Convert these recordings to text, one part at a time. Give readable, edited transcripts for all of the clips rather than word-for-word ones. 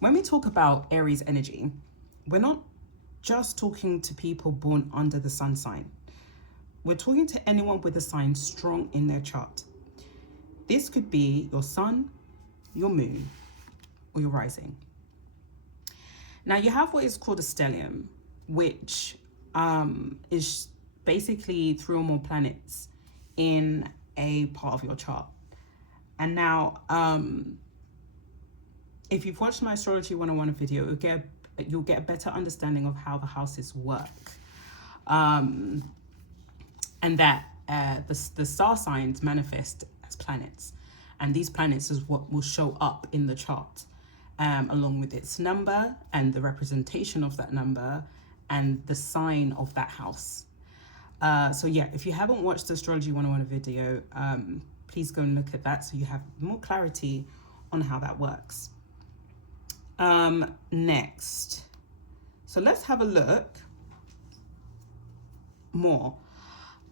When we talk about Aries energy, we're not just talking to people born under the sun sign. We're talking to anyone with a sign strong in their chart. This could be your sun, your moon, or your rising. Now you have what is called a stellium, which is basically 3 or more planets in a part of your chart. And now, if you've watched my Astrology 101 video, you'll get a better understanding of how the houses work. And that the star signs manifest as planets. And these planets is what will show up in the chart, along with its number and the representation of that number and the sign of that house. So yeah, if you haven't watched the Astrology 101 video, please go and look at that so you have more clarity on how that works. Next, so let's have a look more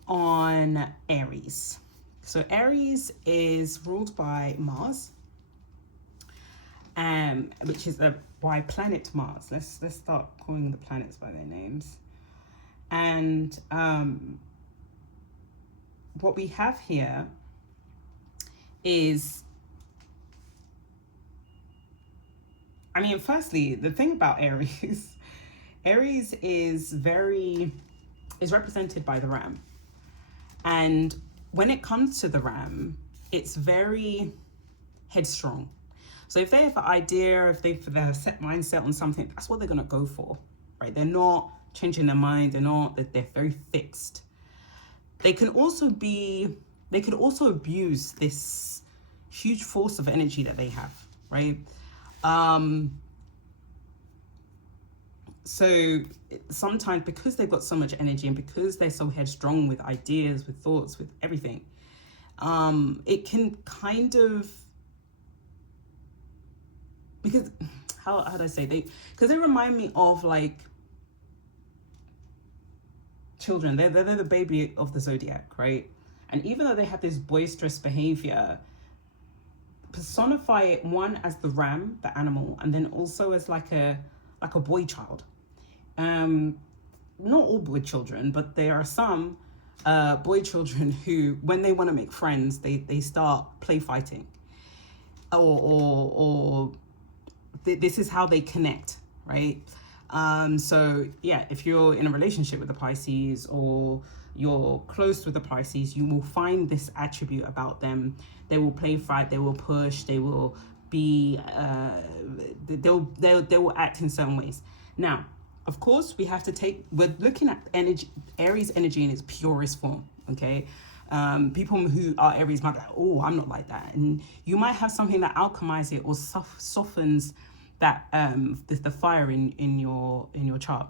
on Aries. So Aries is ruled by Mars, which is by planet Mars. Let's start calling the planets by their names. And what we have here is, I mean, firstly, the thing about Aries, Aries is represented by the ram. And when it comes to the ram, it's very headstrong. So if they have an idea, if they have a set mindset on something, that's what they're going to go for, right? They're not changing their mind. They're very fixed. They could also abuse this huge force of energy that they have, right? So sometimes, because they've got so much energy and because they're so headstrong with ideas, with thoughts, with everything, it can kind of, because how do I say, because they remind me of like children. They're the baby of the zodiac, right? And even though they have this boisterous behavior, personify it, one as the ram, the animal, and then also as like a boy child. Not all boy children, but there are some boy children who, when they want to make friends, they start play fighting, or this is how they connect, right? So yeah, if you're in a relationship with a Pisces or you're close with the Pisces, you will find this attribute about them. They will play fight, they will push, they will be, they will act in certain ways. Now, of course, we're looking at Aries energy in its purest form, okay? People who are Aries might be like, oh, I'm not like that. And you might have something that alchemizes it or softens that, the fire in your chart.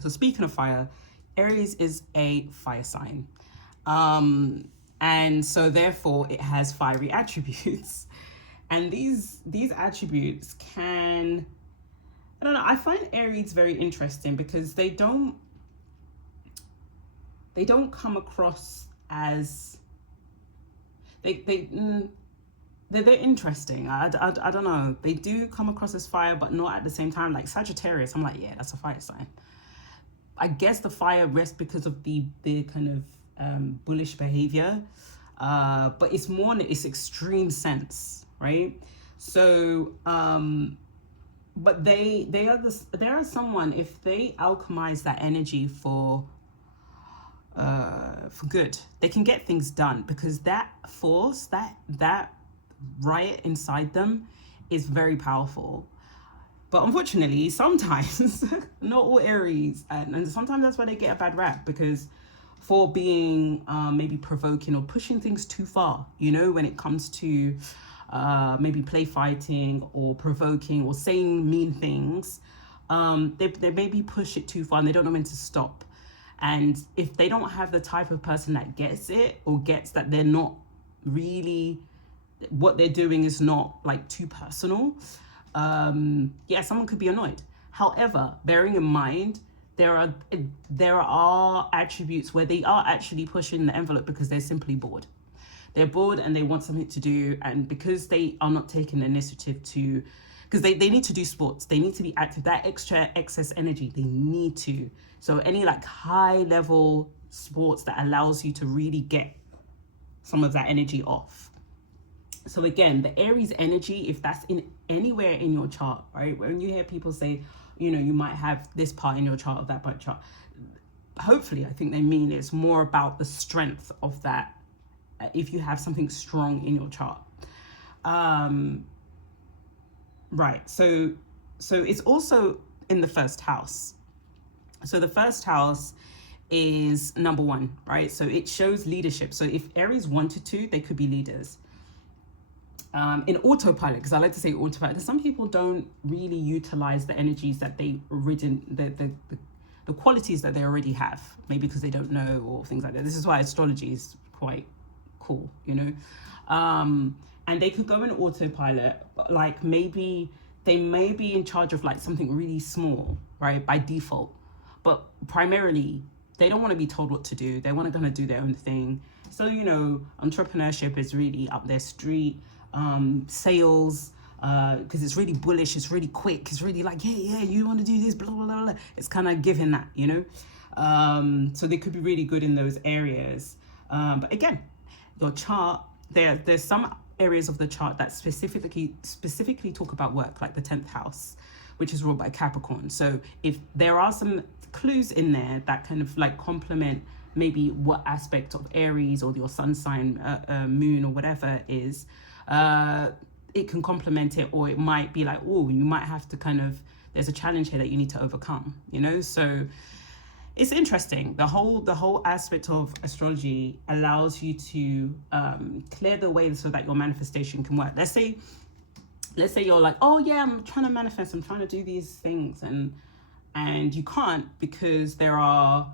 So speaking of fire, Aries is a fire sign. And so therefore it has fiery attributes. And these attributes can, I don't know, I find Aries very interesting because they don't come across as, they're interesting. I don't know. They do come across as fire, but not at the same time. Like Sagittarius, I'm like, yeah, that's a fire sign. I guess the fire rests because of the kind of bullish behavior, but it's more in its extreme sense, right? So, but they are someone, if they alchemize that energy for good, they can get things done, because that force, that riot inside them is very powerful. But unfortunately, sometimes, not all Aries, and sometimes that's why they get a bad rap, because for being maybe provoking or pushing things too far, when it comes to maybe play fighting or provoking or saying mean things, they maybe push it too far and they don't know when to stop. And if they don't have the type of person that gets it, or gets that they're not really, what they're doing is not like too personal, someone could be annoyed. However, bearing in mind, there are attributes where they are actually pushing the envelope because they're simply bored. They're bored and they want something to do, and because they are not taking the initiative to because they need to do sports. They need to be active. That extra excess energy, they need to. So any like high level sports that allows you to really get some of that energy off. So again, the Aries energy, if that's in anywhere in your chart, right? When you hear people say, you know, you might have this part in your chart or that part chart, hopefully I think they mean it's more about the strength of that, if you have something strong in your chart. Right, so it's also in the first house. So the first house is number 1, right? So it shows leadership. So if Aries wanted to, they could be leaders. In autopilot, because I like to say autopilot, because some people don't really utilize the energies that they the qualities that they already have, maybe because they don't know or things like that. This is why astrology is quite cool, you know. And they could go in autopilot, like maybe they may be in charge of like something really small, right, by default, but primarily they don't want to be told what to do. They want to kind of do their own thing. So, you know, entrepreneurship is really up their street. Sales, because it's really bullish, it's really quick, it's really like, yeah, you want to do this, blah, blah, blah, blah. It's kind of giving that, you know. So they could be really good in those areas. But again, your chart, there's some areas of the chart that specifically talk about work, like the 10th house, which is ruled by Capricorn. So if there are some clues in there that kind of like complement maybe what aspect of Aries or your sun sign, moon or whatever is, it can complement it, or it might be like, oh, you might have to kind of, there's a challenge here that you need to overcome, you know. So it's interesting. The whole aspect of astrology allows you to clear the way so that your manifestation can work. Let's say you're like, oh yeah, I'm trying to manifest, I'm trying to do these things, and you can't, because there are,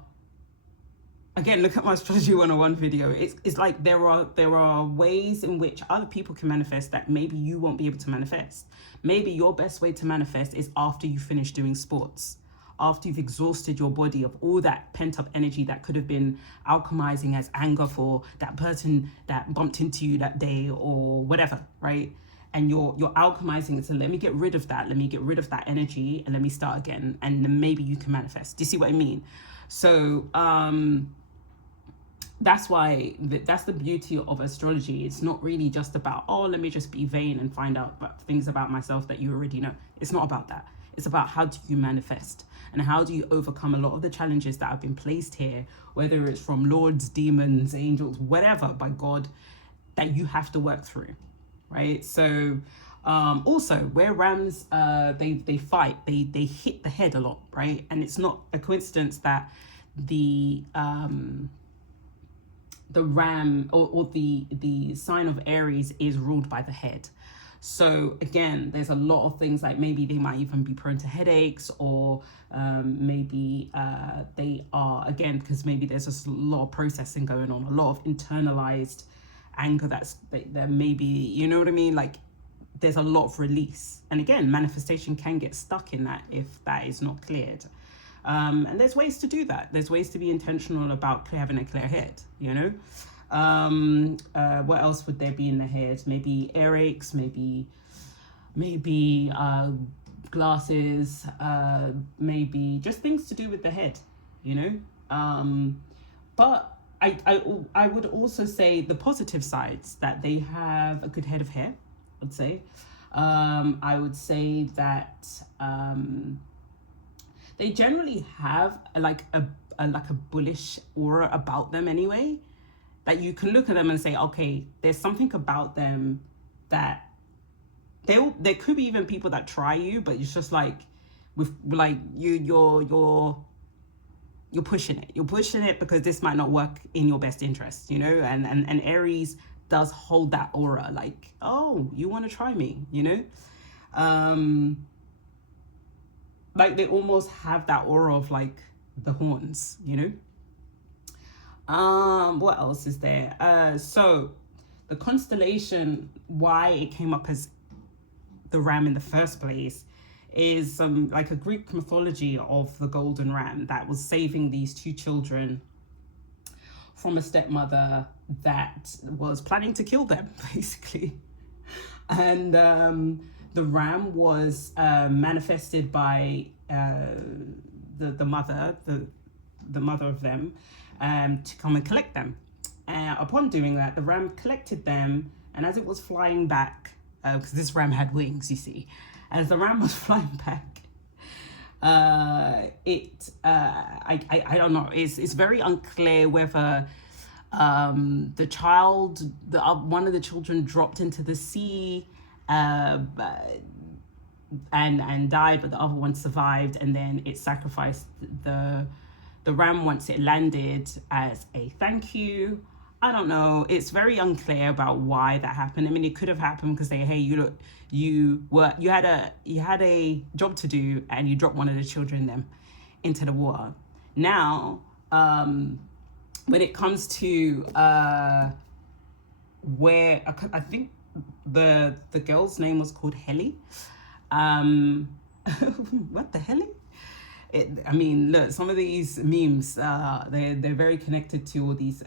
again, look at my astrology 101 video. It's like there are ways in which other people can manifest that maybe you won't be able to manifest. Maybe your best way to manifest is after you finish doing sports, after you've exhausted your body of all that pent-up energy that could have been alchemizing as anger for that person that bumped into you that day or whatever, right? And you're alchemizing it. So let me get rid of that. Let me get rid of that energy and let me start again. And then maybe you can manifest. Do you see what I mean? So, that's why that's the beauty of astrology. It's not really just about, oh, let me just be vain and find out things about myself that you already know. It's not about that. It's about how do you manifest and how do you overcome a lot of the challenges that have been placed here, whether it's from lords, demons, angels, whatever, by God, that you have to work through, right? So also where rams they fight, they hit the head a lot, right? And it's not a coincidence that the ram or the sign of Aries is ruled by the head. So again, there's a lot of things like maybe they might even be prone to headaches, or maybe they are, again, because maybe there's just a lot of processing going on, a lot of internalized anger that maybe, you know what I mean? Like there's a lot of release. And again, manifestation can get stuck in that if that is not cleared. And there's ways to do that. There's ways to be intentional about having a clear head, you know. What else would there be in the head? Maybe earaches, maybe glasses, maybe just things to do with the head, you know. But I would also say the positive sides, that they have a good head of hair, I'd say. I would say that they generally have like a bullish aura about them anyway, that you can look at them and say, okay, there's something about them that there could be even people that try you, but it's just like with like you're pushing it. You're pushing it because this might not work in your best interest, you know? And Aries does hold that aura, like, oh, you want to try me, you know? Like they almost have that aura of like the horns, you know? What else is there? So the constellation, why it came up as the ram in the first place, is like a Greek mythology of the golden ram that was saving these two children from a stepmother that was planning to kill them, basically. And the ram was manifested by the mother, the mother of them, to come and collect them. Upon doing that, the ram collected them, and as it was flying back, because this ram had wings, you see, as the ram was flying back, I don't know. It's very unclear whether the child, one of the children, dropped into the sea, and died, but the other one survived, and then it sacrificed the ram once it landed as a thank you. I don't know. It's very unclear about why that happened. I mean, it could have happened because hey, you had a job to do, and you dropped one of the children into the water. Now, when it comes to where I think the girl's name was called Helly. What the hell? I mean, look, some of these memes, they're very connected to all these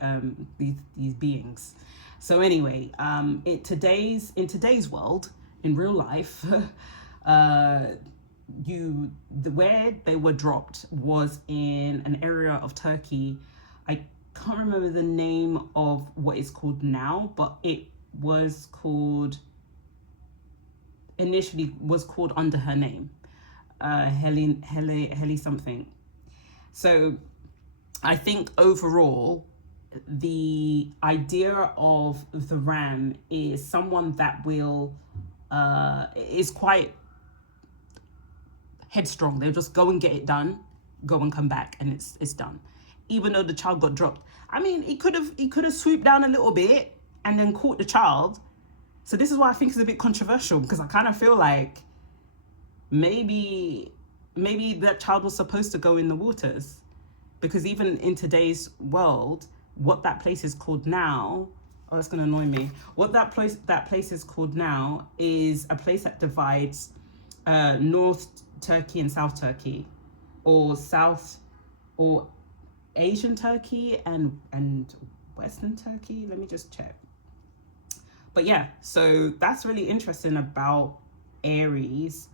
beings. So anyway, in today's world, in real life, where they were dropped was in an area of Turkey. I can't remember the name of what it's called now, but it was called, initially was called under her name. Heli something. So I think overall, the idea of the ram is someone that will is quite headstrong. They'll just go and get it done, go and come back, and it's done. Even though the child got dropped, I mean, he could have swooped down a little bit and then caught the child. So this is why I think it's a bit controversial, because I kind of feel like maybe that child was supposed to go in the waters, because even in today's world, what that place is called now, oh, that's gonna annoy me. What that place is called now is a place that divides North Turkey and South Turkey, or South or Asian Turkey and Western Turkey. Let me just check. But yeah, so that's really interesting about Aries.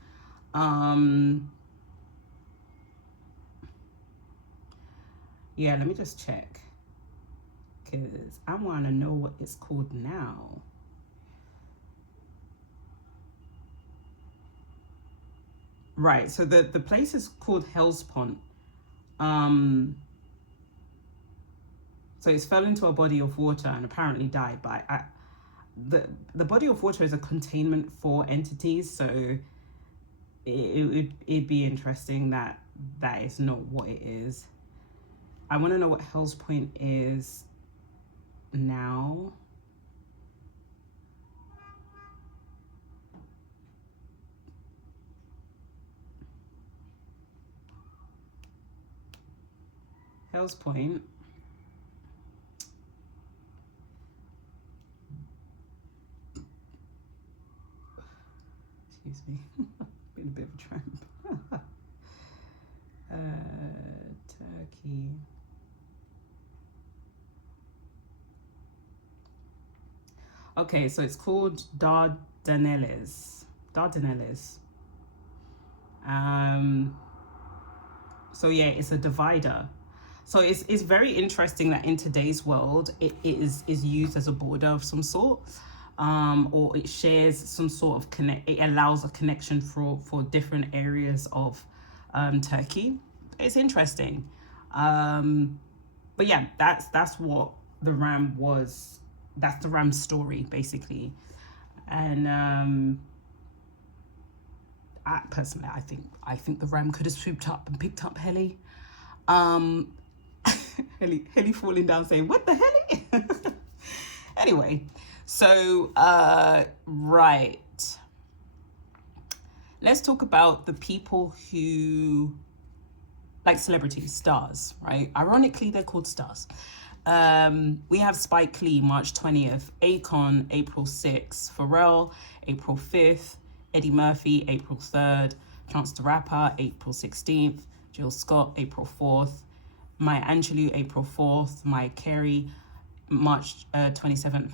Yeah, let me just check, because I want to know what it's called now. Right, so the place is called Hellespont. So it fell into a body of water and apparently died. But the body of water is a containment for entities, so it'd be interesting that is not what it is. I want to know what Hell's Point is now. Hell's Point. Excuse me. Been a bit of a tramp. Turkey. Okay, so it's called Dardanelles. So yeah, it's a divider. So it's very interesting that in today's world, it is used as a border of some sort, or it shares some sort of it allows a connection for different areas of Turkey. It's interesting. But yeah, that's what the ram was. That's the ram's story, basically. And I think the ram could have swooped up and picked up Heli. Heli falling down saying, "What the hell?" Anyway, so right. Let's talk about the people who, like celebrities, stars, right? Ironically, they're called stars. We have Spike Lee, March 20th, Akon, April 6th, Pharrell, April 5th, Eddie Murphy, April 3rd, Chance the Rapper, April 16th, Jill Scott, April 4th, Maya Angelou, April 4th, Maya Carey, March 27th,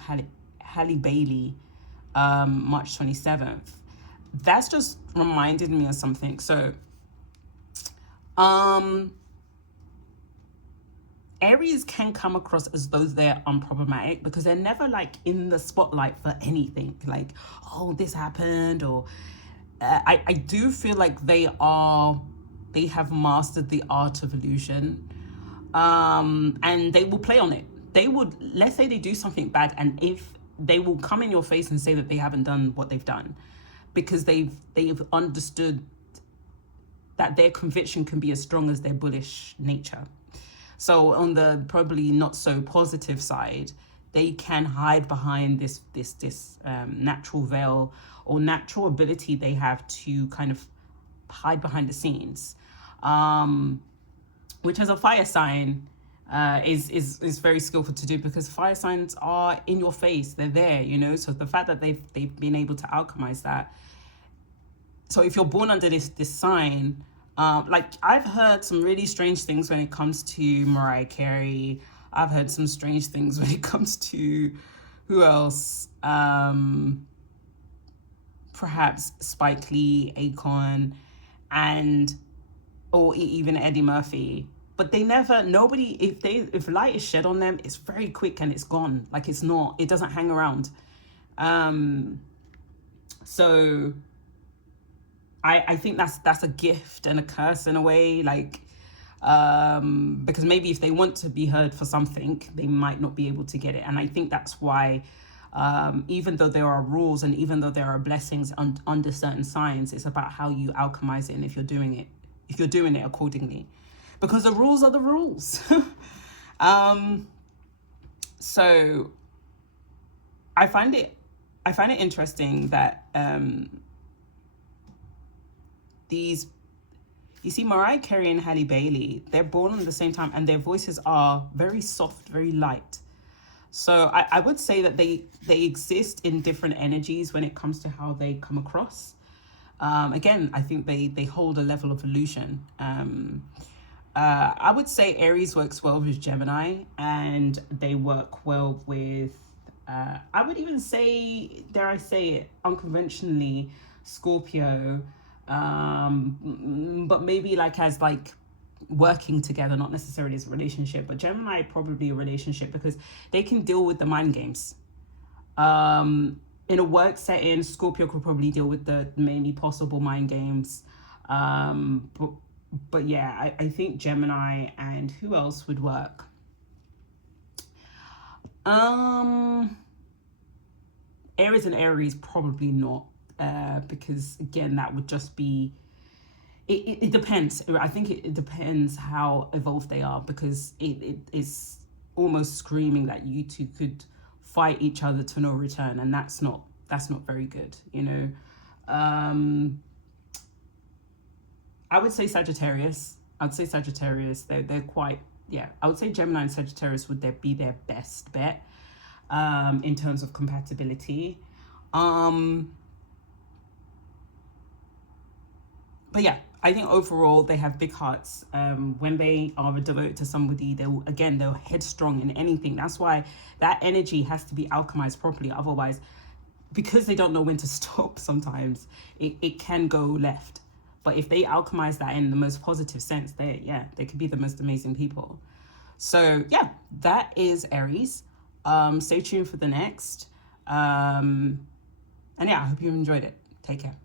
Halle Bailey, March 27th. that's just reminded me of something. So, um, Aries can come across as though they're unproblematic because they're never like in the spotlight for anything. Like, oh, this happened, or I do feel like they have mastered the art of illusion, and they will play on it. They would, let's say they do something bad, and if they will come in your face and say that they haven't done what they've done, because they've understood that their conviction can be as strong as their bullish nature. So on the probably not so positive side, they can hide behind this natural veil or natural ability they have to kind of hide behind the scenes, which as a fire sign is very skillful to do, because fire signs are in your face, they're there, you know. So the fact that they've been able to alchemize that. So if you're born under this sign, like I've heard some really strange things when it comes to Mariah Carey. I've heard some strange things when it comes to who else? Perhaps Spike Lee, Akon, and or even Eddie Murphy. But they never, nobody, if light is shed on them, it's very quick and it's gone. Like it doesn't hang around. So I think that's a gift and a curse in a way, like, because maybe if they want to be heard for something, they might not be able to get it. And I think that's why, even though there are rules and even though there are blessings under certain signs, it's about how you alchemize it and if you're doing it accordingly, because the rules are the rules. So I find it interesting that you see, Mariah Carey and Halle Bailey, they're born at the same time and their voices are very soft, very light. So I would say that they exist in different energies when it comes to how they come across. Again, I think they hold a level of illusion. I would say Aries works well with Gemini, and they work well with, I would even say, dare I say it, unconventionally, Scorpio, but maybe like as like working together, not necessarily as a relationship, but Gemini probably a relationship because they can deal with the mind games. In a work setting, Scorpio could probably deal with the mainly possible mind games. But yeah, I think Gemini and who else would work? Aries and Aries probably not, because again, that would just be, it depends. I think it depends how evolved they are, because it is almost screaming that you two could fight each other to no return, and that's not very good, you know. I would say Sagittarius. They're quite, yeah. I would say Gemini and Sagittarius would be their best bet, in terms of compatibility. But yeah, I think overall they have big hearts. When they are devoted to somebody, they're headstrong in anything. That's why that energy has to be alchemized properly. Otherwise, because they don't know when to stop, sometimes it can go left. But if they alchemize that in the most positive sense, they could be the most amazing people. So yeah, that is Aries. Stay tuned for the next. And yeah, I hope you enjoyed it. Take care.